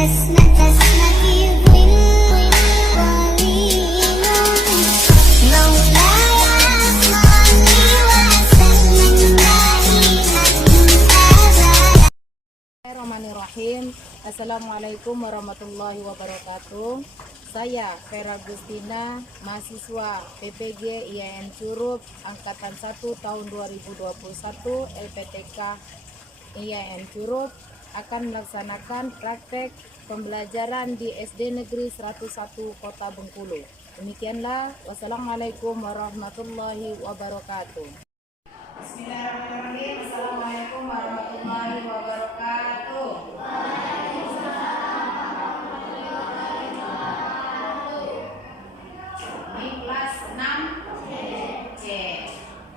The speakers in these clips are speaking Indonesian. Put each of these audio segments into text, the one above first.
Bismillahirrahmanirrahim. Assalamualaikum warahmatullahi wabarakatuh. Saya Vera Gustina, mahasiswa PPG IAIN Curup Angkatan 1 tahun 2021 LPTK IAIN Curup akan melaksanakan praktek pembelajaran di SD Negeri 101 Kota Bengkulu. Demikianlah. Wassalamualaikum warahmatullahi wabarakatuh. Bismillahirrahmanirrahim. Assalamualaikum warahmatullahi wabarakatuh. Ini kelas 6C.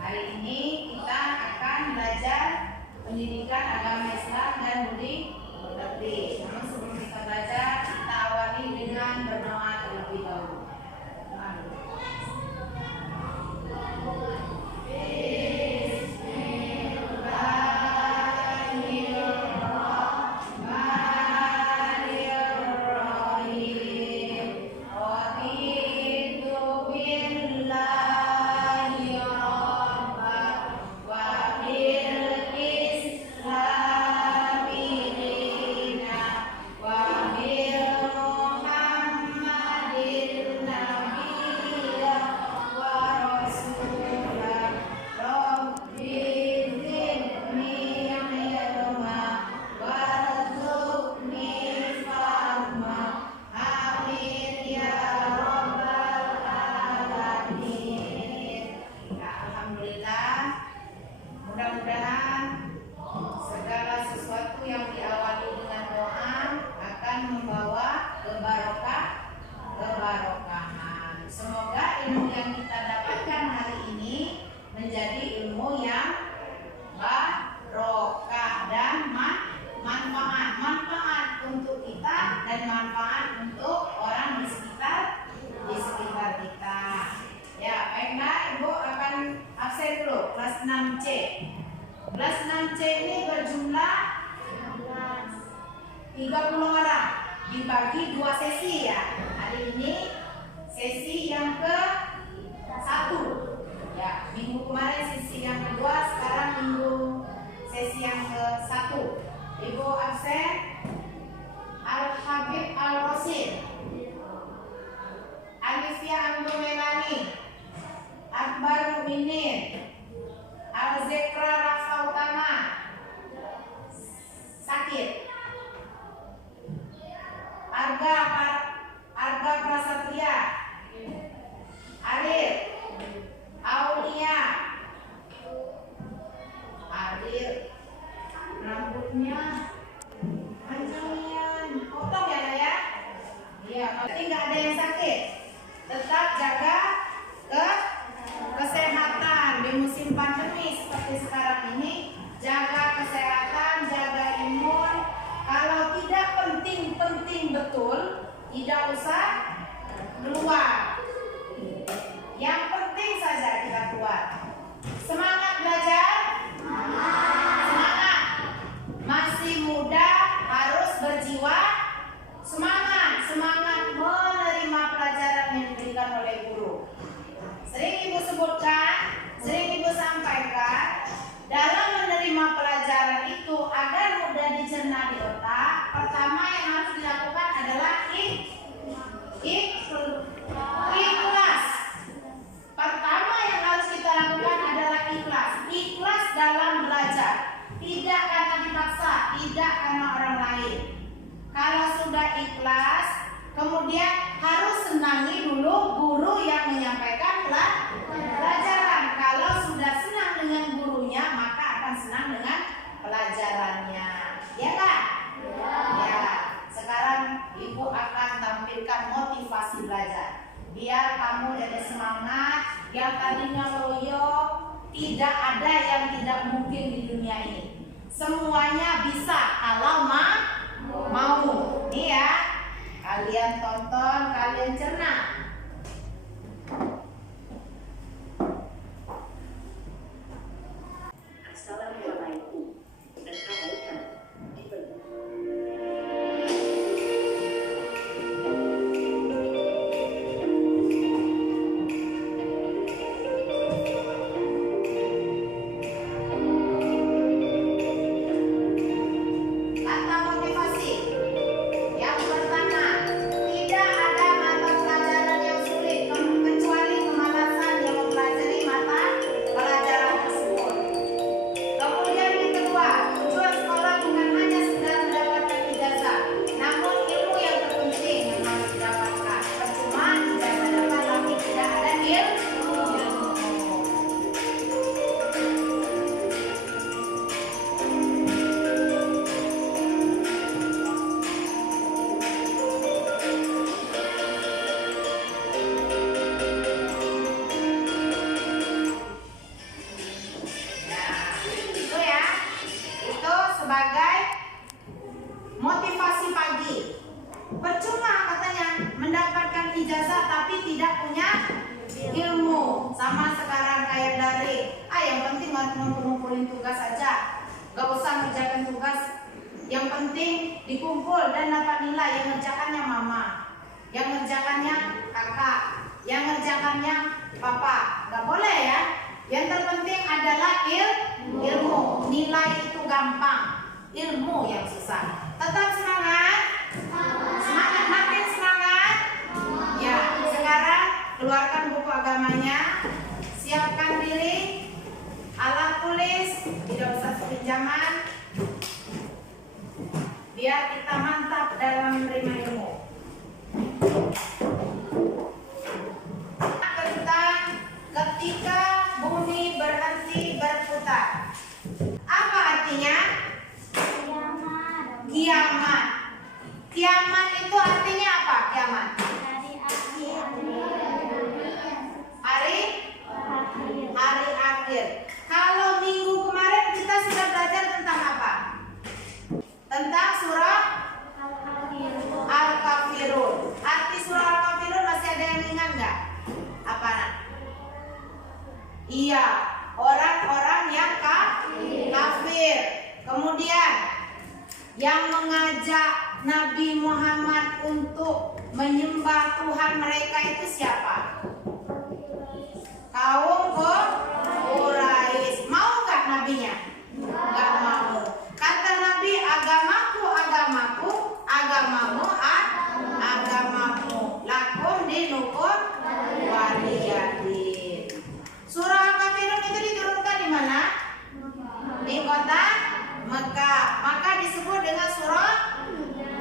Hari ini kita akan belajar pendidikan agama Islam dan budi pekerti. Namun sebelum kita belajar, kita awali dengan berdoa terlebih dahulu. Mudah-mudahan segala sesuatu yang diawali dengan doa akan membawa kebarokahan. Semoga ilmu yang kita dapatkan hari ini menjadi ilmu yang barokah dan manfaat untuk kita dan manfaat untuk orang di sekitar kita. Ya, baiklah, Ibu akan absen dulu kelas 6C. Kelas 6C ini berjumlah 30 orang, dibagi 2 sesi ya. Hari ini sesi yang ke-1. Ya, minggu kemarin sesi yang kedua, sekarang minggu sesi yang ke-1. Ibu absen Al-Habib Al-Rosid, Alifia Anggo Melani, Akbar Muminin, Al-Zekra Rafa Utama sakit, Arga Prasatya, Arif Aulia, rambutnya panjangnya potong ya. Iya, berarti nggak ada yang sakit. Tetap jaga kesehatan di musim pandemi seperti sekarang ini. Jaga kesehatan, jaga imun. Kalau tidak penting betul, tidak usah keluar. Yang penting saja kita keluar. Semangat belajar. Semangat. Masih muda, harus berjiwa semangat menerima pelajaran yang diberikan oleh guru. Sering Ibu sebutkan, sering Ibu sampaikan, dalam menerima pelajaran itu agar mudah dicerna di otak, pertama yang harus dilakukan adalah ikhlas. Pertama yang harus kita lakukan adalah ikhlas. Ikhlas dalam belajar, tidak karena dipaksa, tidak karena orang lain. Kalau sudah ikhlas, kemudian harus senangi dulu guru yang menyampaikan pelajaran. Kalau sudah senang dengan gurunya, maka akan senang dengan pelajarannya. Ya kan? Ya. Sekarang Ibu akan tampilkan motivasi belajar. Biar kamu jadi semangat. Yang tadinya loyo, tidak ada yang tidak mungkin di dunia ini. Semuanya bisa kalau mau. Nih ya, kalian tonton, kalian cerna. Assalamualaikum. motivasi pagi. Percuma katanya mendapatkan ijazah tapi tidak punya ilmu. Sama sekarang kayak dari yang penting ngumpulin tugas aja, gak usah ngerjakan tugas. Yang penting dikumpul dan dapat nilai. Yang ngerjakannya mama, yang ngerjakannya kakak, yang ngerjakannya papa. Gak boleh ya. Yang terpenting adalah ilmu. Nilai itu gampang, ilmu yang susah. Tetap semangat. Semangat, makin semangat. Ya, sekarang keluarkan buku agamanya, siapkan diri, alat tulis, tidak usah pinjaman, biar kita mantap dalam menerima ilmu. Tentang ketika bumi berhenti berputar. Apa artinya? Kiamat. Kiamat itu artinya apa? Kiamat. Hari akhir. Kalau minggu kemarin kita sudah belajar tentang apa? Tentang surah Al-Kafirun. Arti surah Al-Kafirun masih ada yang ingat nggak? Apa nak? Iya, orang-orang yang kafir. Kemudian yang mengajak Nabi Muhammad untuk menyembah Tuhan mereka itu siapa? Kaum Quraisy. Mau nggak nabinya? Nggak mau. Kata Nabi, agamaku, agamamu, agamamu. Lakum dinukum waliyadin. Surah Al-Kafirun itu diturunkan di mana? Di kota Mekah. Maka disebut dengan surah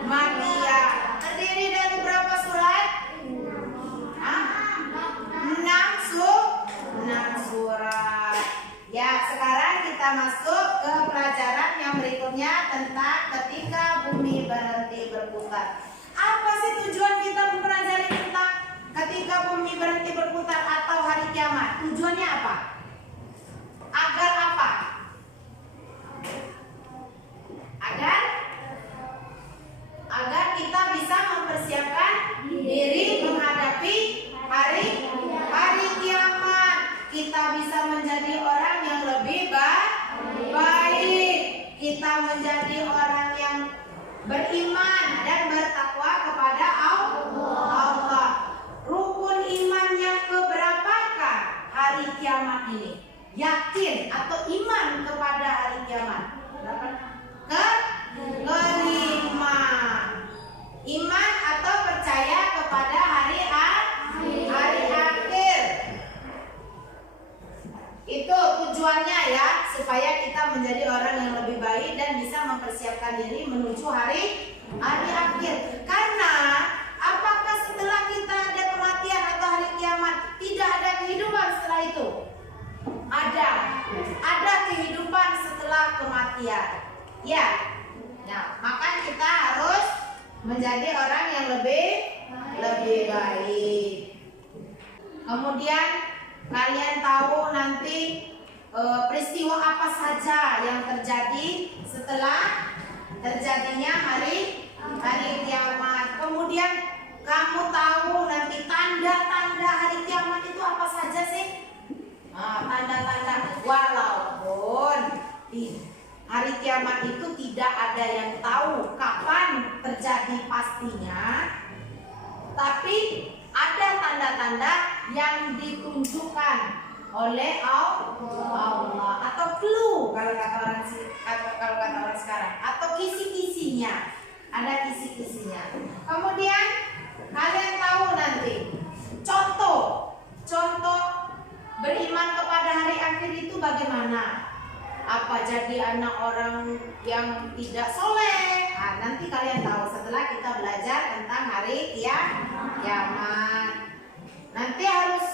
Makkiyah. Terdiri dari berapa surat? 6 surat. Ya, sekarang kita masuk ke pelajaran yang berikutnya tentang ketika bumi berhenti berputar. Apa sih tujuan kita mempelajari tentang ketika bumi berhenti berputar atau hari kiamat? Tujuannya apa? Agar apa? Agar kita bisa mempersiapkan diri menghadapi hari kiamat. Kita bisa menjadi orang yang lebih baik. Kita menjadi orang yang beriman dan bertakwa kepada Allah. Rukun iman yang keberapakah hari kiamat ini? Yakin atau iman kepada hari kiamat? Kelima. Iman atau percaya kepada hari akhir. Itu tujuannya ya, supaya kita menjadi orang yang lebih baik dan bisa mempersiapkan diri menuju hari akhir. Karena apakah setelah kita ada kematian atau hari kiamat tidak ada kehidupan setelah itu? Ada kehidupan setelah kematian. Ya. Nah, maka kita harus menjadi orang yang lebih baik. Kemudian kalian tahu nanti peristiwa apa saja yang terjadi setelah terjadinya hari kiamat. Kemudian kamu tahu nanti tanda-tanda hari kiamat itu apa saja sih? Tanda-tanda, walaupun hari kiamat itu tidak ada yang tahu kapan terjadi pastinya, tapi ada tanda-tanda yang ditunjukkan oleh Allah atau clue kalau kata orang sekarang, atau kisi-kisinya. Ada kisi-kisinya. Kemudian kalian tahu nanti contoh beriman kepada hari akhir itu bagaimana? Apa jadi anak orang yang tidak soleh? Nanti kalian tahu setelah kita belajar tentang hari kiamat. Nanti harus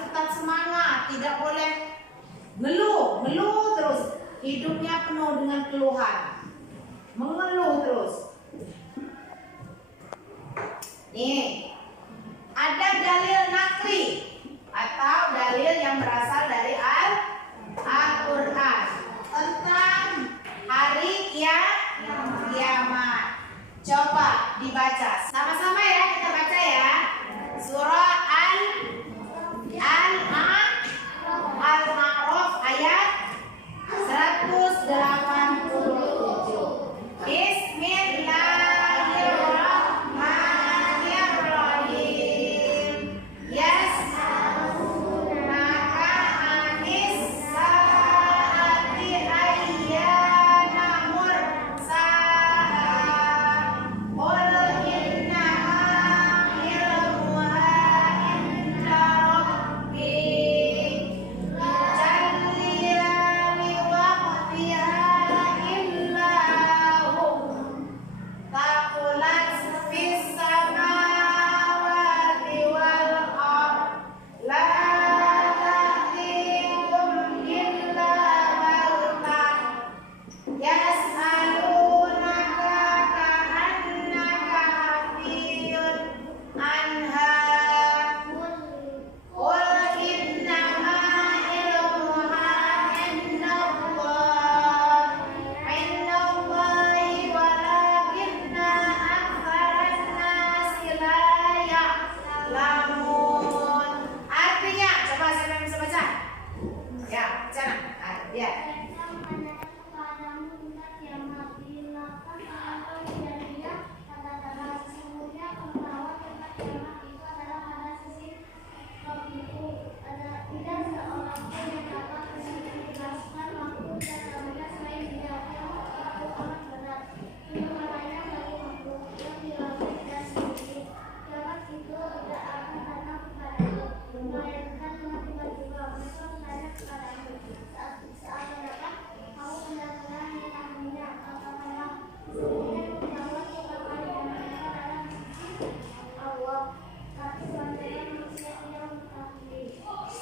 tetap semangat, tidak boleh ngeluh terus. Hidupnya penuh dengan keluhan, mengeluh terus. Nih, ada dalil nakli atau dalil yang berasal dari Al-Quran tentang hari kiamat. Coba dibaca. Sama-sama ya, kita baca ya. Surah Al-A'raf ayat 187. Bismillahirrahmanirrahim. Yas'alunaka anis saati ayyana mursaha. Qul innaha ilmuha inda rabbi. Jalliya liwaqtiha illa hu. Taqulat fis samawati wal ard. La ta'tikum illa baghtah. Yas'alunaka ka'annaka hafiyun anha. Qul innama ilmuha indallahi walakinna aktsaran nasi la ya'lamun. Artinya, coba siapa yang bisa baca? Ya, sana. Ya.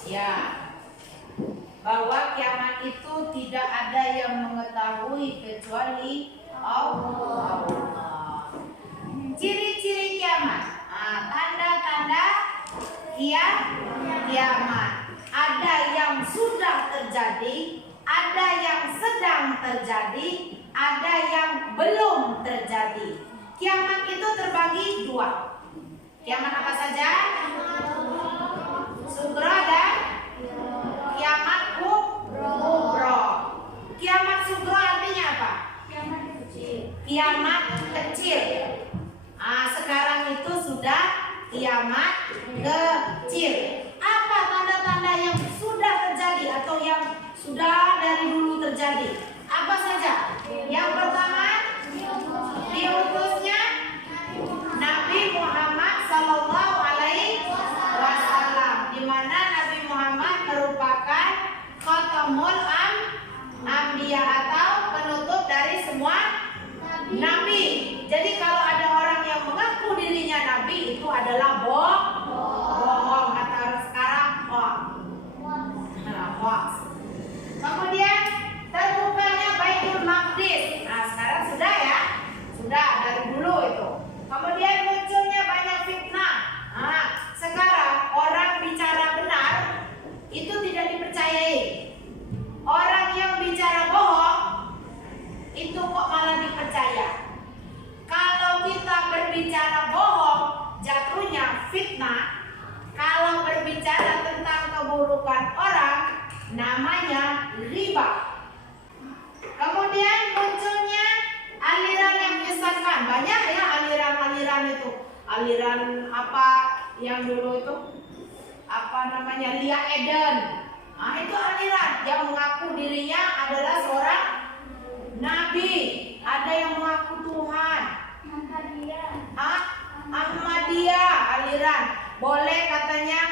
Ya, bahwa kiamat itu tidak ada yang mengetahui kecuali Allah. Ciri-ciri kiamat, tanda-tanda kiamat. Ada yang sudah terjadi, ada yang sedang terjadi, ada yang belum terjadi. Kiamat itu terbagi dua. Kiamat apa saja? Sugra dan kiamat kubro. Kiamat sugra artinya apa? Kiamat kecil. Sekarang itu sudah kiamat kecil. Apa tanda-tanda yang sudah terjadi atau yang sudah dari dulu terjadi? Apa saja? Yang pertama, diutusnya Nabi Muhammad Sallallahu Alaihi Wasallam, di mana Nabi Muhammad merupakan khatamul anbiya atau penutup dari semua nabi. Jadi kalau ada orang yang mengaku dirinya nabi, itu adalah bohong, kata orang sekarang hoax. Kemudian terbukanya Baitul Maqdis. Sekarang sudah ya, sudah dari dulu itu. Kemudian munculnya banyak fitnah. Sekarang orang bicara benar itu tidak dipercayai. Orang yang bicara bohong itu kok malah dipercaya. Kalau kita berbicara bohong, jatuhnya fitnah. Kalau berbicara tentang keburukan orang, namanya riba. Kemudian munculnya aliran yang menyesatkan. Banyak ya aliran-aliran itu. Aliran apa yang dulu itu? Apa namanya? Lia Eden. Itu aliran yang mengaku dirinya adalah seorang nabi. Ada yang mengaku Tuhan. Ahmadiyah aliran. Boleh katanya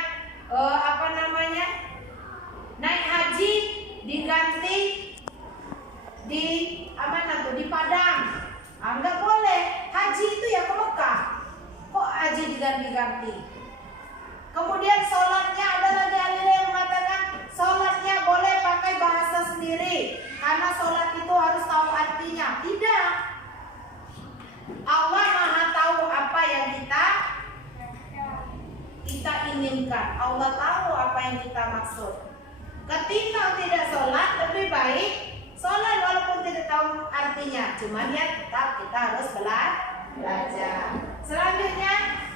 apa namanya? Naik haji diganti di mana tuh? Di Padang. Enggak boleh. Haji itu ya ke Mekah. Kok haji diganti-ganti? Kemudian sholatnya ada lagi aliran yang mengatakan sholatnya boleh pakai bahasa sendiri karena sholat itu harus tahu artinya. Tidak. Allah Maha tahu apa yang kita inginkan. Allah tahu apa yang kita maksud. Ketika tidak sholat, lebih baik sholat walaupun tidak tahu artinya. Cuman ya tetap kita harus belajar. Selanjutnya,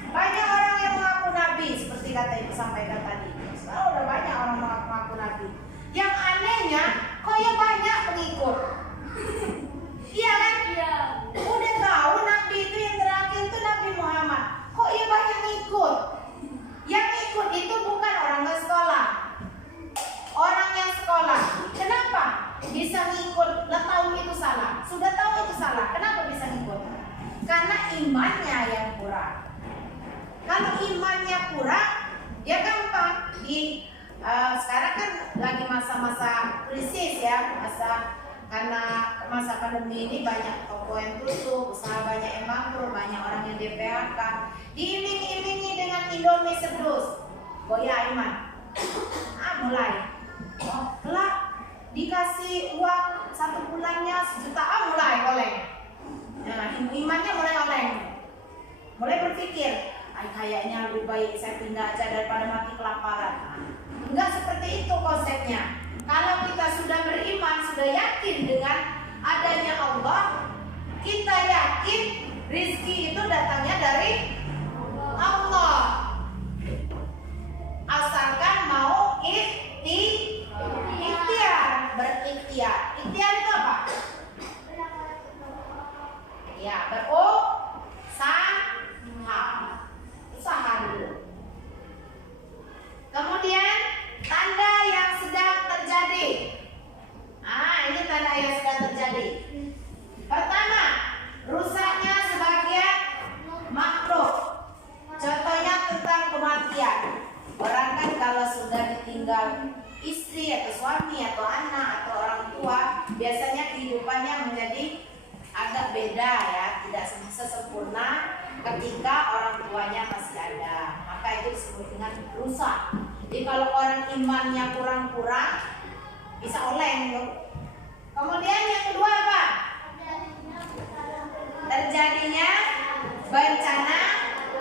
banyak orang yang mengaku nabi seperti kata Ibu sampaikan tadi. Sekarang udah banyak orang mengaku nabi. Yang anehnya, kok ya banyak pengikut. Iya kan? Iya. Udah tahu nabi itu yang terakhir itu Nabi Muhammad. Kok ya banyak ngikut? Yang ikut itu bukan orang ke sekolah. Orang yang sekolah. Kenapa? Bisa ngikut, udah tahu itu salah. Sudah tahu itu salah. Kenapa bisa ngikut? Karena imannya yang kurang. Kalau imannya kurang, ya gampang. Sekarang kan lagi masa-masa krisis ya, karena masa pandemi ini banyak toko yang tutup, usaha banyak yang bangkrut, banyak orang yang di PHK. Diiling-ilingi dengan Indomie sedus, goyah iman. Mulai. Kelak dikasih uang 1 bulannya 1 juta, mulai oleng. Nah, imannya mulai oleng. Mulai berpikir, kayaknya lebih baik saya pindah aja daripada mati kelaparan. Enggak seperti itu konsepnya. Kalau kita sudah beriman, sudah yakin dengan adanya Allah, kita yakin rizki itu datangnya dari Allah. Asalkan mau ikhtiar, berikhtiar. Ikhtiar itu apa? Ya, usaha dulu. Kemudian tanda yang sedang terjadi. Ini tanda yang sedang terjadi. Pertama, rusaknya sebagian makhluk. Contohnya tentang kematian. Orang kan kalau sudah ditinggal istri atau suami atau anak atau orang tua, biasanya kehidupannya menjadi agak beda ya, tidak sempurna ketika orang tuanya masih ada. Maka itu disebut dengan rusak. Jadi kalau orang imannya kurang-kurang, bisa oleng tuh. Kemudian yang kedua apa? Terjadinya bencana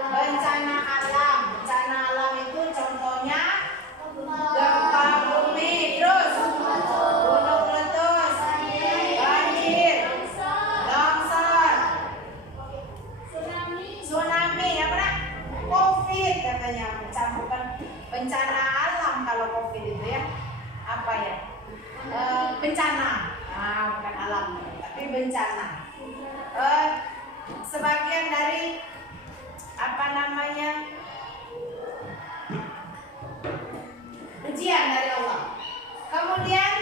alam. Bencana alam itu contohnya gempa bumi, terus gunung meletus, banjir, longsor, tsunami, apa? COVID katanya, mencampurkan bencana alam. Kalau COVID itu ya apa ya? Bencana, bukan alam, tapi bencana. Sebagian dari ujian dari Allah. Kemudian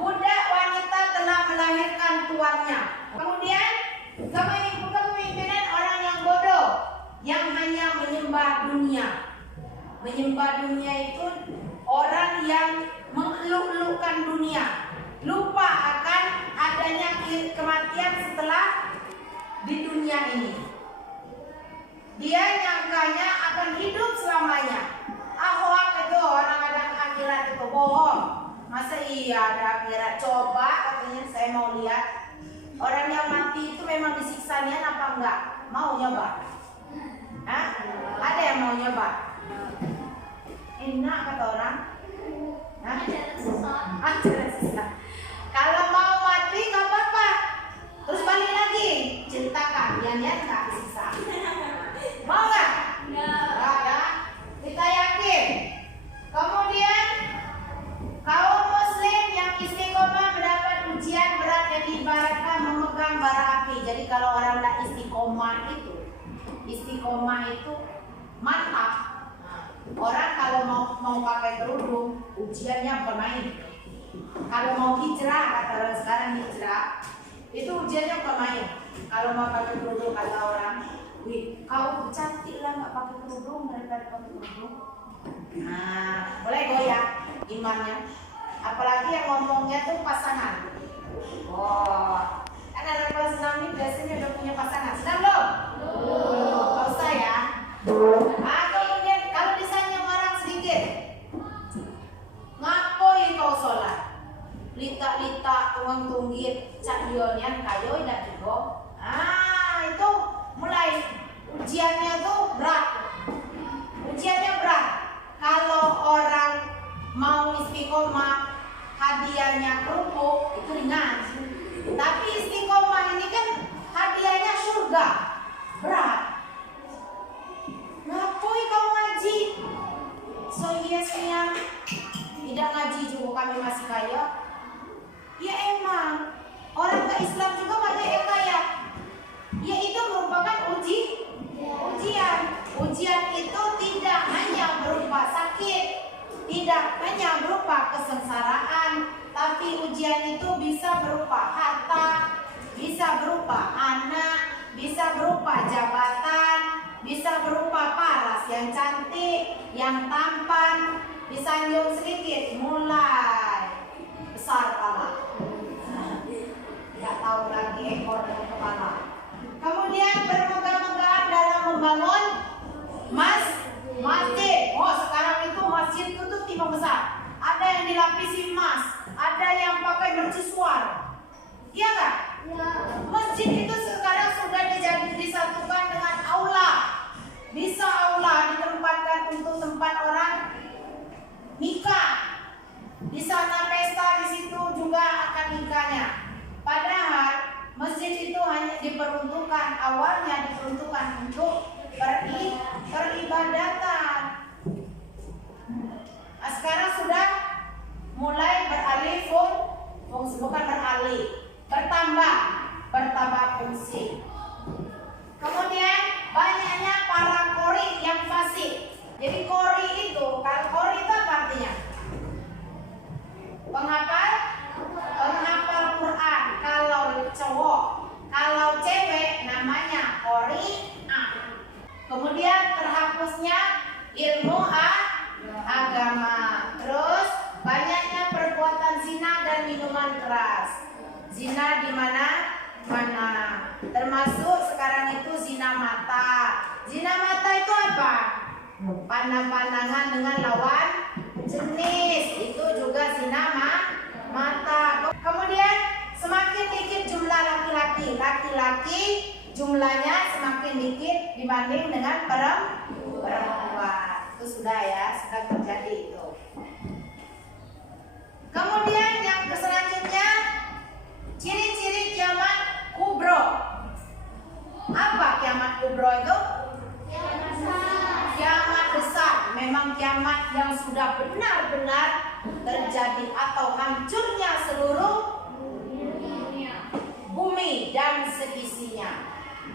budak wanita telah melahirkan tuannya. Kemudian kepemimpinan orang yang bodoh yang hanya menyembah dunia. Menyembah dunia itu orang yang mengeluk-elukkan dunia, lupa akan adanya kematian setelah di dunia ini. Dia nyangkanya akan hidup selamanya. Ahwak itu orang ada akhirat itu bohong. Masa iya ada akhirat? Coba katanya saya mau lihat orang yang mati itu memang disiksanya apa enggak? Mau nyoba? Ada yang mau nyoba? Enak kata orang. Ada susah. Kalau mau mati nggak apa-apa, terus balik lagi, ceritakan, niat nggak disiksa. Mau nggak? Nggak ya. Kita yakin. Kemudian kaum muslim yang istiqomah mendapat ujian berat yang diibaratkan memegang bara api. Jadi kalau orang tidak istiqomah itu mantap. Orang kalau mau pakai kerudung, ujiannya bukan main. Kalau mau hijrah, kata orang sekarang hijrah, itu ujiannya bukan main. Kalau mau pakai kerudung, kata orang, wih, kau cantik lah nggak pakai kerudung daripada pakai kerudung. Boleh goyah imannya. Apalagi yang ngomongnya tuh pasangan. Kan ada kalau senam ini biasanya udah punya pasangan. Senam belum? Nggak usah ya. Kemudian kalau disayang orang sedikit, ngapoi kau sholat? Lita tuang tunggit cak yonian kayo tidak juga. Itu mulai ujiannya tuh berat. Kalau orang mau istiqomah, hadiahnya kerupuk itu ringan. Tapi istiqomah ini kan hadiahnya surga. kami masih kaya? Ya emang, orang ke Islam juga banyak yang kaya. Ya itu merupakan ujian. Ujian itu tidak hanya berupa sakit, tidak hanya berupa kesengsaraan, tapi ujian itu bisa berupa harta, bisa berupa anak, bisa berupa jabatan, bisa berupa paras yang cantik, yang tampan, disanjung sedikit mulai besar kepala. Tidak tahu lagi ekor dan kepala. Kemudian bermegah-megahan dalam membangun masjid. Oh, sekarang itu masjid itu tuh tipe besar. Ada yang dilapisi emas, ada yang pakai mercusuar. Iya nggak? Ya. Masjid itu sekarang sudah disatukan dengan aula. Bisa aula ditempatkan untuk tempat orang nikah. Di sana pesta, di situ juga akan nikahnya. Padahal masjid itu hanya awalnya diperuntukkan untuk peribadatan. Nah, sekarang sudah mulai beralih fungsi, bukan beralih, bertambah fungsi. Kemudian banyaknya para qori yang fasik. Jadi qori itu, kalau qori itu apa artinya? Penghafal Quran. Kalau cowok, kalau cewek namanya qori'ah. Kemudian terhapusnya ilmu agama. Terus banyaknya perbuatan zina dan minuman keras. Zina di mana? Termasuk sekarang itu zina mata. Zina mata itu apa? Pandang-pandangan dengan lawan jenis, itu juga zina mata. Kemudian semakin dikit jumlah laki-laki jumlahnya semakin dikit dibanding dengan perempuan. Itu sudah terjadi itu. Kemudian yang selanjutnya, ciri-ciri kiamat kubro. Apa kiamat kubro itu? Kiamat besar. Memang kiamat yang sudah benar-benar terjadi atau hancurnya seluruh bumi dan seisinya.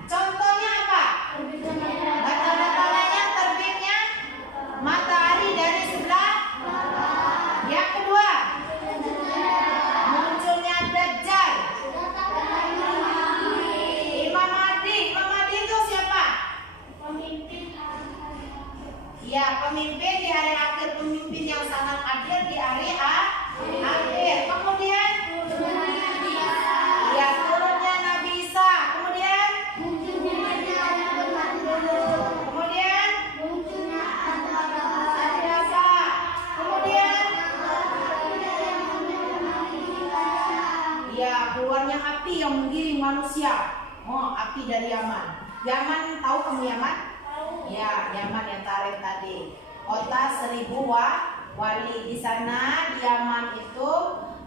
Contohnya apa? Tanda-tandanya terbitnya matahari dari sebelah. Yang kedua, munculnya Dajjal. Imam Mahdi itu siapa? Ya, pemimpin di hari akhir, pemimpin yang sangat adil di hari akhir. Kemudian ya, turunnya Nabi Isa. Kemudian ada apa? Kemudian ya, keluarnya api yang menggiring manusia. Oh, api dari Yaman. Yaman, tahu kamu Yaman? Ya, Yaman yang tarik tadi. Kota 1000 wali. Di sana di Yaman itu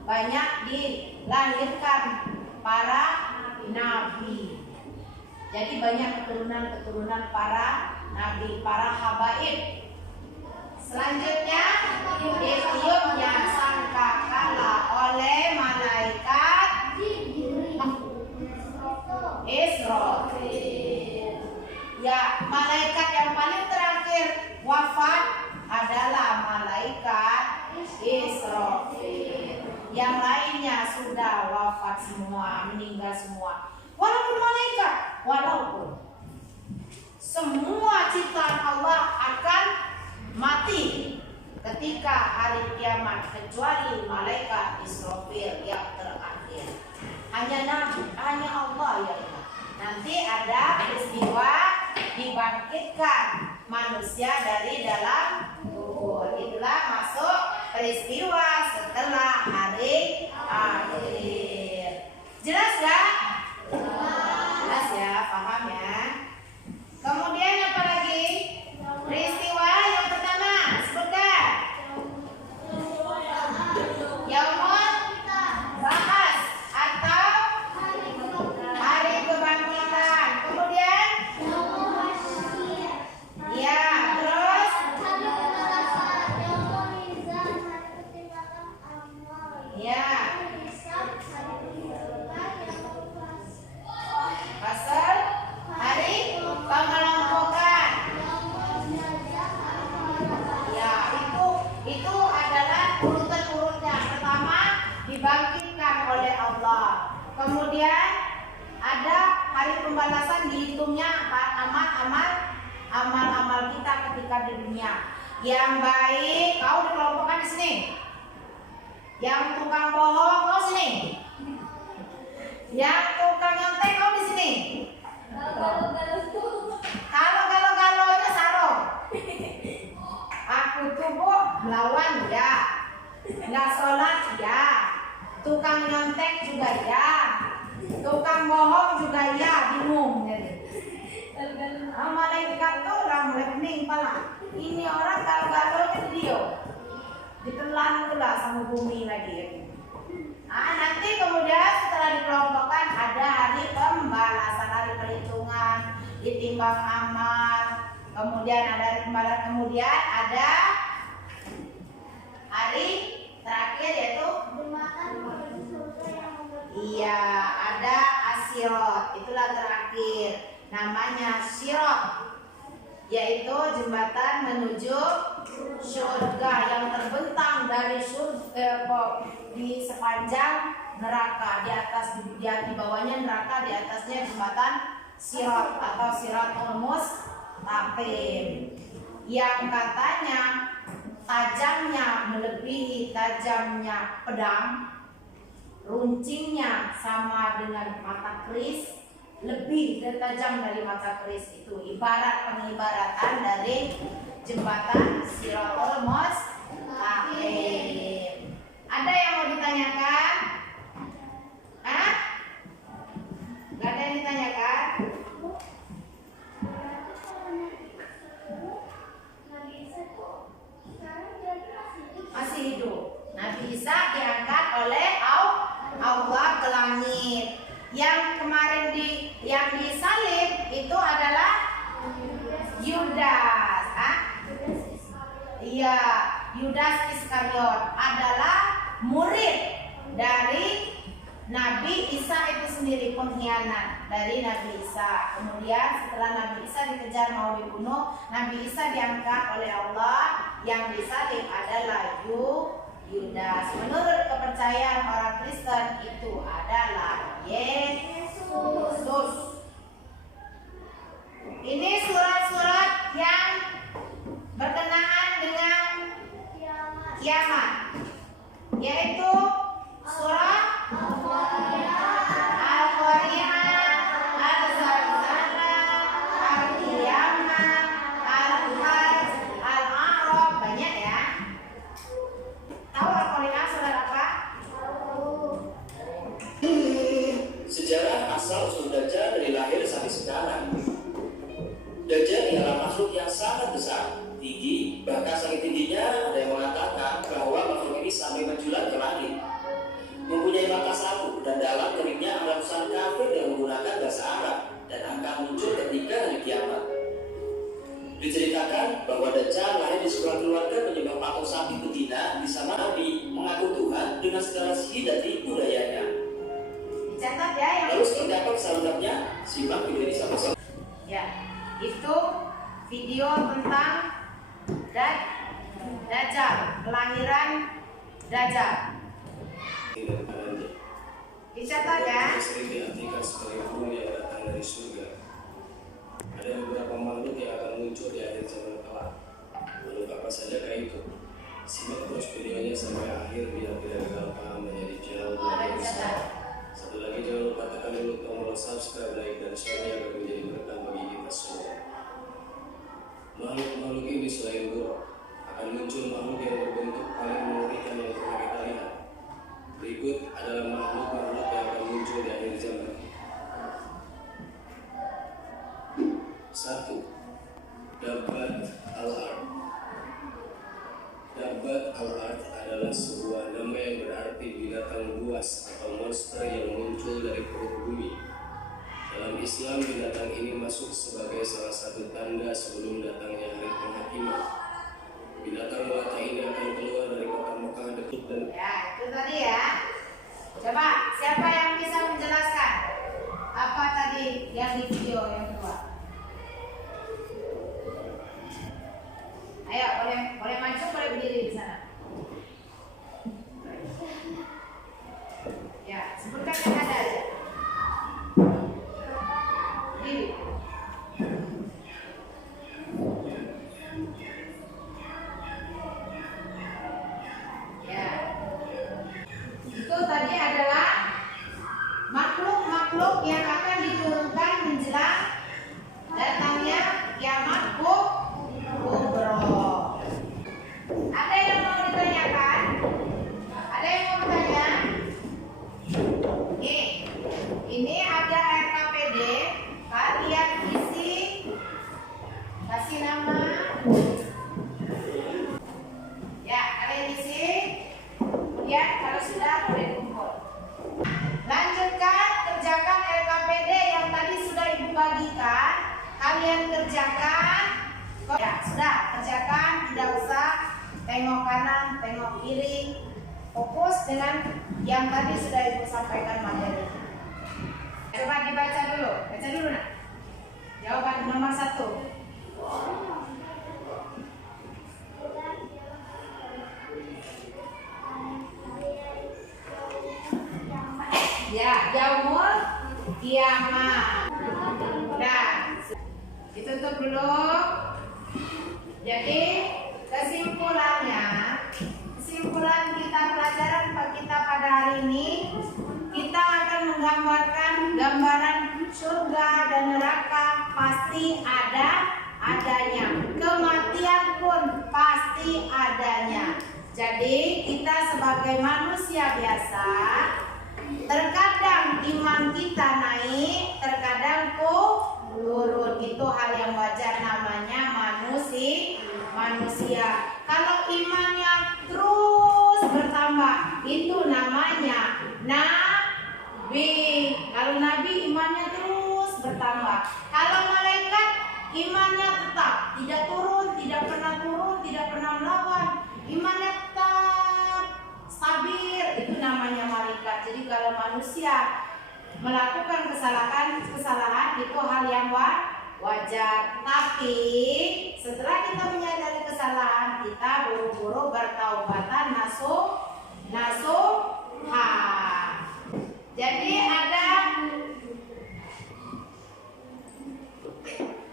banyak dilahirkan para nabi. Jadi banyak keturunan para nabi, para habaib. Selanjutnya ditiupnya sangkakala oleh malaikat Israfil. Ya, malaikat yang paling terakhir wafat adalah malaikat Israfil. Yang lainnya sudah wafat semua, meninggal semua. Walaupun semua ciptaan Allah akan mati ketika hari kiamat, kecuali malaikat Israfil yang terakhir. Hanya Allah yang nanti ada peristiwa dibangkitkan manusia dari dalam kubur. Itulah masuk peristiwa setelah hari akhir. Jelas gak? Jelas ya, paham ya. Kemudian apa lagi? Peristiwa yang pertama, sebutkan. Yaumul Ba'ats atau hari kebangkitan. Kemudian ya, terus menghitungnya amal-amal kita ketika di dunia. Yang baik kau dikelompokkan di sini. Yang tukang bohong kau sini. Yang tukang nyontek kau di sini. Kalau galau-galaunya sarong. Aku tubuh melawan ya. Nggak sholat ya. Tukang nyontek juga ya. Tukang bohong juga ya. Bingung jadi. Malaikat tuh orang mulai pening pala. Ini orang galau-galaunya dia. Ditelan pula sama bumi lagi. Nanti kemudian setelah dikelompokkan ada hari pembalasan, hari perhitungan, ditimbang amal, kemudian ada hari pembalasan, kemudian ada hari terakhir yaitu iya, ada asyirat, itulah terakhir, namanya syirat, yaitu jembatan menuju surga yang terbentang dari surga di sepanjang neraka, di bawahnya neraka, di atasnya jembatan sirat atau siratul mustaqim yang katanya tajamnya melebihi tajamnya pedang, runcingnya sama dengan mata keris, lebih tajam dari mata keris. Itu ibarat pengibaratan dari jembatan siratul mustaqim. Ada yang mau ditanyakan? Gak ada yang ditanyakan? Masih hidup. Nabi Isa diangkat oleh Allah ke langit. Yang kemarin yang disalib itu adalah Yudas. Iya, Yudas Iskariot adalah murid dari Nabi Isa itu sendiri, pengkhianat dari Nabi Isa. Kemudian setelah Nabi Isa dikejar mau dibunuh, Nabi Isa diangkat oleh Allah. Yang disalib adalah Yudas. Menurut kepercayaan orang Kristen itu adalah Yesus. Ini surat-surat yang berkenaan dengan kiamat, yaitu surat Al-Qari'ah, Al-Zalzalah, Al-Qiyamah, Al-Hajj, Al-A'raf, banyak ya. Tahu Al-Qari'ah surat apa? Sejarah asal-usul Dajjal dari lahir sampai sekarang. Dajjal ialah makhluk yang sangat besar, tinggi, bahkan sangat tingginya ada yang mengatakan bahwa makhluk ini sampai menjulang ke langit. Mempunyai mata satu dan dalam kelilingnya ada ratusan kafir yang menggunakan bahasa Arab dan akan muncul ketika hari kiamat. Diceritakan bahwa Dajjal lahir di sebuah keluarga penyembah patung sapi betina di sana Nabi mengaku Tuhan dengan segala segi dan budayanya. Dicatat ya yang Lalu seperti apa keselanjutnya? Simak video ini sama-sama. ya, itu video tentang Dajjal, kelahiran Dajjal. Dicatat ya. Sering diartikan sebagai burung yang datang dari surga. Ada beberapa makhluk yang akan muncul di akhir zaman kelak. Lalu apa saja itu? Simak terus videonya sampai akhir biar tidak gagal paham dan jadi jauh lebih besar. Satu lagi jangan lupa tekan dulu tombol subscribe, like dan share agar menjadi berkah bagi kita semua. Makhluk-makhluk ini selain burung akan muncul makhluk yang berbentuk paling mengerikan yang pernah kita lihat. Berikut adalah makhluk-makhluk yang akan muncul di akhir zaman. 1. Dabbat al-Ard. Dabbat al-Ard adalah sebuah nama yang berarti binatang buas atau monster yang muncul dari perut bumi. Dalam Islam, binatang ini masuk sebagai salah satu tanda sebelum datangnya hari penghakiman. Binatang melata ini akan keluar dari kota Mekah dekat dan Ya, itu tadi ya. Coba siapa yang bisa menjelaskan apa tadi yang di video yang kedua? Ayo, boleh maju, boleh berdiri di sana. Ya, sebutkan yang ada aja. Berdiri. kalian kerjakan. Ya, sudah, kerjakan, tidak usah tengok kanan, tengok kiri. Fokus dengan yang tadi sudah Ibu sampaikan materi. Coba dibaca dulu. Baca dulu, Nak. Jawaban nomor 1. Ya, yaumul kiamat. Nah, ditutup dulu. Jadi kesimpulan kita pelajaran kita pada hari ini, kita akan menggambarkan gambaran surga dan neraka pasti adanya. Kematian pun pasti adanya. Jadi kita sebagai manusia biasa, terkadang iman kita naik, terkadang turun. Itu hal yang wajar, namanya manusia. Kalau imannya terus bertambah, itu namanya nabi. Kalau nabi imannya terus bertambah. Kalau malaikat imannya tetap tidak turun, tidak pernah melawan. Imannya tetap stabil, itu namanya malaikat. Jadi kalau manusia melakukan kesalahan itu hal yang wajar. Tapi setelah kita menyadari kesalahan, kita buru-buru bertaubatan nasuha. Jadi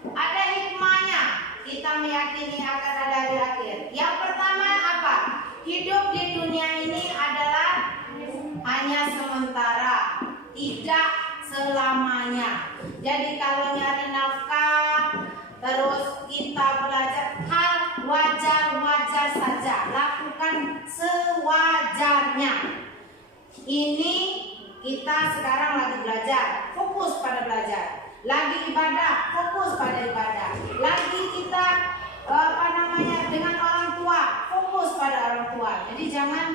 ada hikmahnya kita meyakini akan ada hari akhir. Yang pertama apa? Hidup di dunia ini adalah hanya sementara, tidak selamanya. Jadi kalau nyari nafkah, terus kita belajar hal wajar saja, lakukan sewajarnya. Ini kita sekarang lagi belajar, fokus pada belajar. Lagi ibadah, fokus pada ibadah. Lagi kita dengan orang tua, fokus pada orang tua. Jadi jangan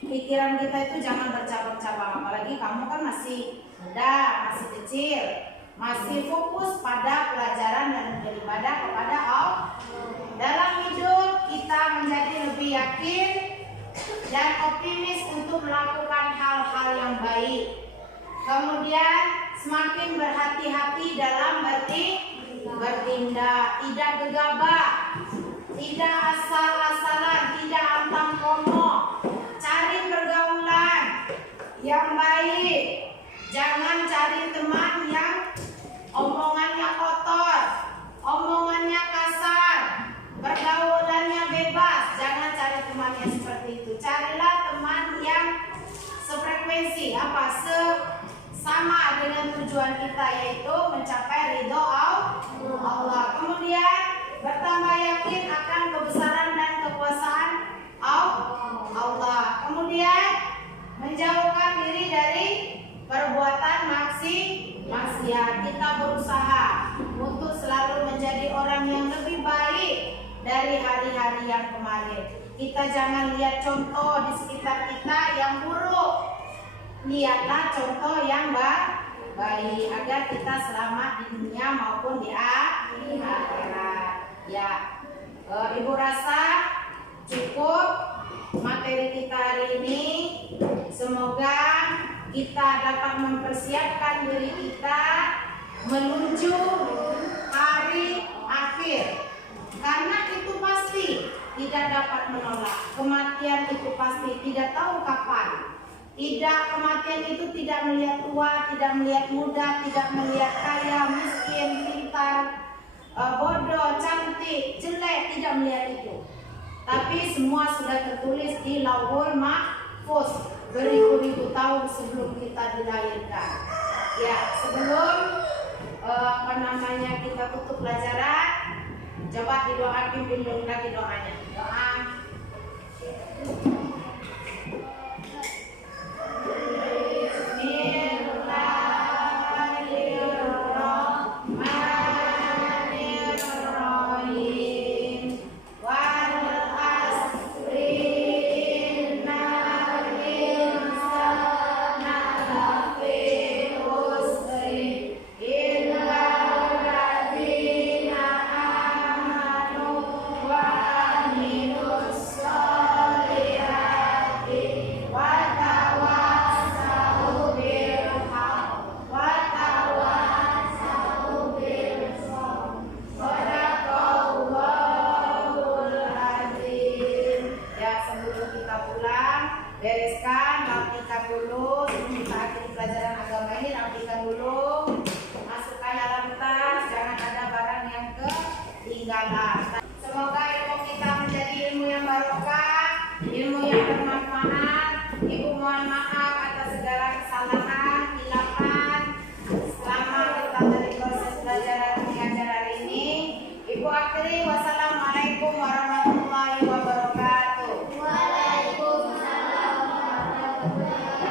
pikiran kita itu jangan bercabang-cabang. Apalagi kamu kan masih muda, masih kecil, masih fokus pada pelajaran dan beribadah kepada Allah. Dalam hidup kita menjadi lebih yakin dan optimis untuk melakukan hal-hal yang baik. Kemudian semakin berhati-hati dalam bertindak, tidak gegabah, tidak asal-asalan, tidak antang komo. Cari pergaulan yang baik. Jangan cari teman yang omongannya kotor, omongannya kasar, pergaulannya bebas. Jangan cari teman yang seperti itu. Carilah teman yang sefrekuensi, sama dengan tujuan kita, yaitu mencapai ridho Allah. Kemudian bertambah yakin akan kebesaran dan kekuasaan Allah. Kemudian menjauhkan diri dari perbuatan maksiat. Kita berusaha untuk selalu menjadi orang yang lebih baik dari hari-hari yang kemarin. Kita jangan lihat contoh di sekitar kita yang buruk. Lihatlah contoh yang baik agar kita selamat di dunia maupun di akhirat. Ya, Ibu rasa cukup materi kita hari ini. Semoga kita dapat mempersiapkan diri kita menuju hari akhir. Karena itu pasti tidak dapat menolak. Kematian itu pasti, tidak tahu kapan. Kematian itu tidak melihat tua, tidak melihat muda, tidak melihat kaya, miskin, pintar, bodoh, cantik, jelek, tidak melihat itu. Tapi semua sudah tertulis di Lauhul Mahfuz beribu-ribu tahun sebelum kita dilahirkan. Ya, sebelum kita tutup pelajaran, coba didoakan, pimpin lagi doanya. Doa. Inna ketinggalan. Semoga ilmu kita menjadi ilmu yang barokah, ilmu yang bermanfaat. Ibu mohon maaf atas segala kesalahan, hilapan selama kita dari proses belajar dan mengajar hari ini. Ibu akhiri, wassalamualaikum warahmatullahi wabarakatuh. Waalaikumsalam warahmatullahi wabarakatuh.